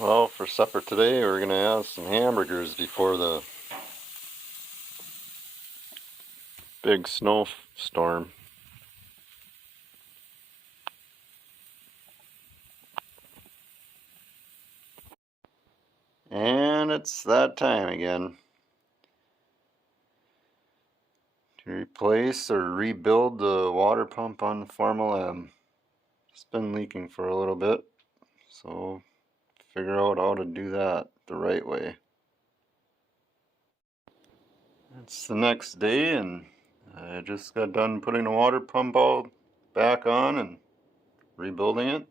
Well, for supper today, we're gonna have some hamburgers before the big snowstorm. And it's that time again to replace or rebuild the water pump on the Formula M. It's been leaking for a little bit, so figure out how to do that the right way. It's the next day, and I just got done putting the water pump all back on and rebuilding it.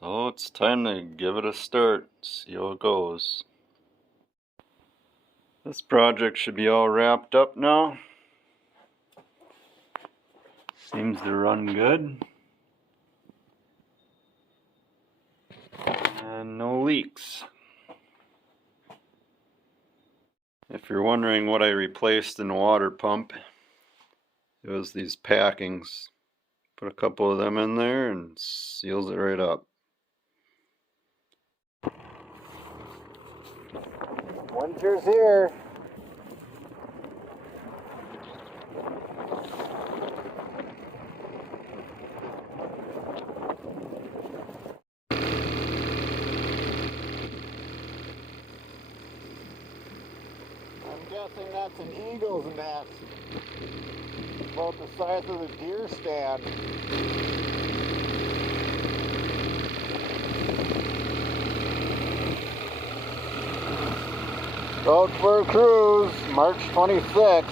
So it's time to give it a start, see how it goes. This project should be all wrapped up now. Seems to run good. And no leaks. If you're wondering what I replaced in the water pump, it was these packings. Put a couple of them in there and seals it right up. Winter's here. I'm guessing that's an eagle's nest. About the size of the deer stand. Out for a cruise, March 26th.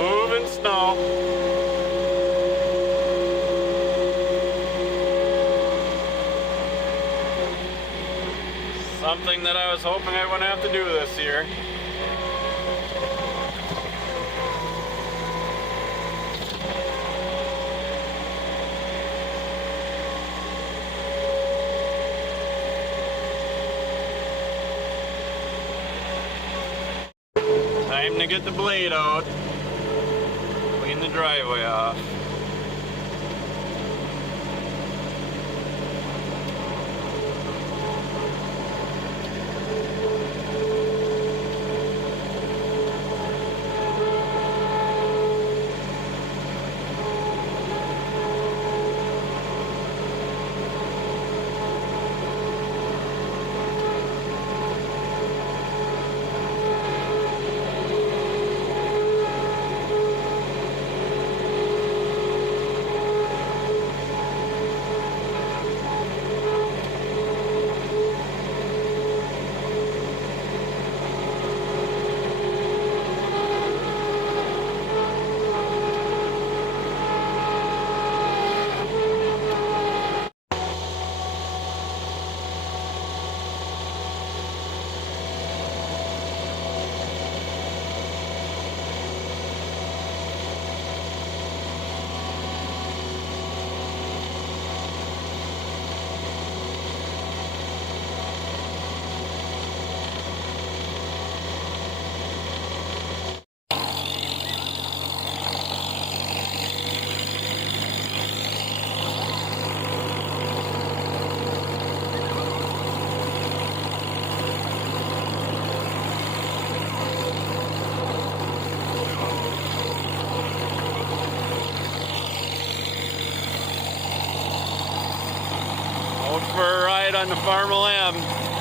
Moving snow. Something that I was hoping I wouldn't have to do this year. Time to get the blade out. Clean the driveway off. Out for a ride on the Formula M.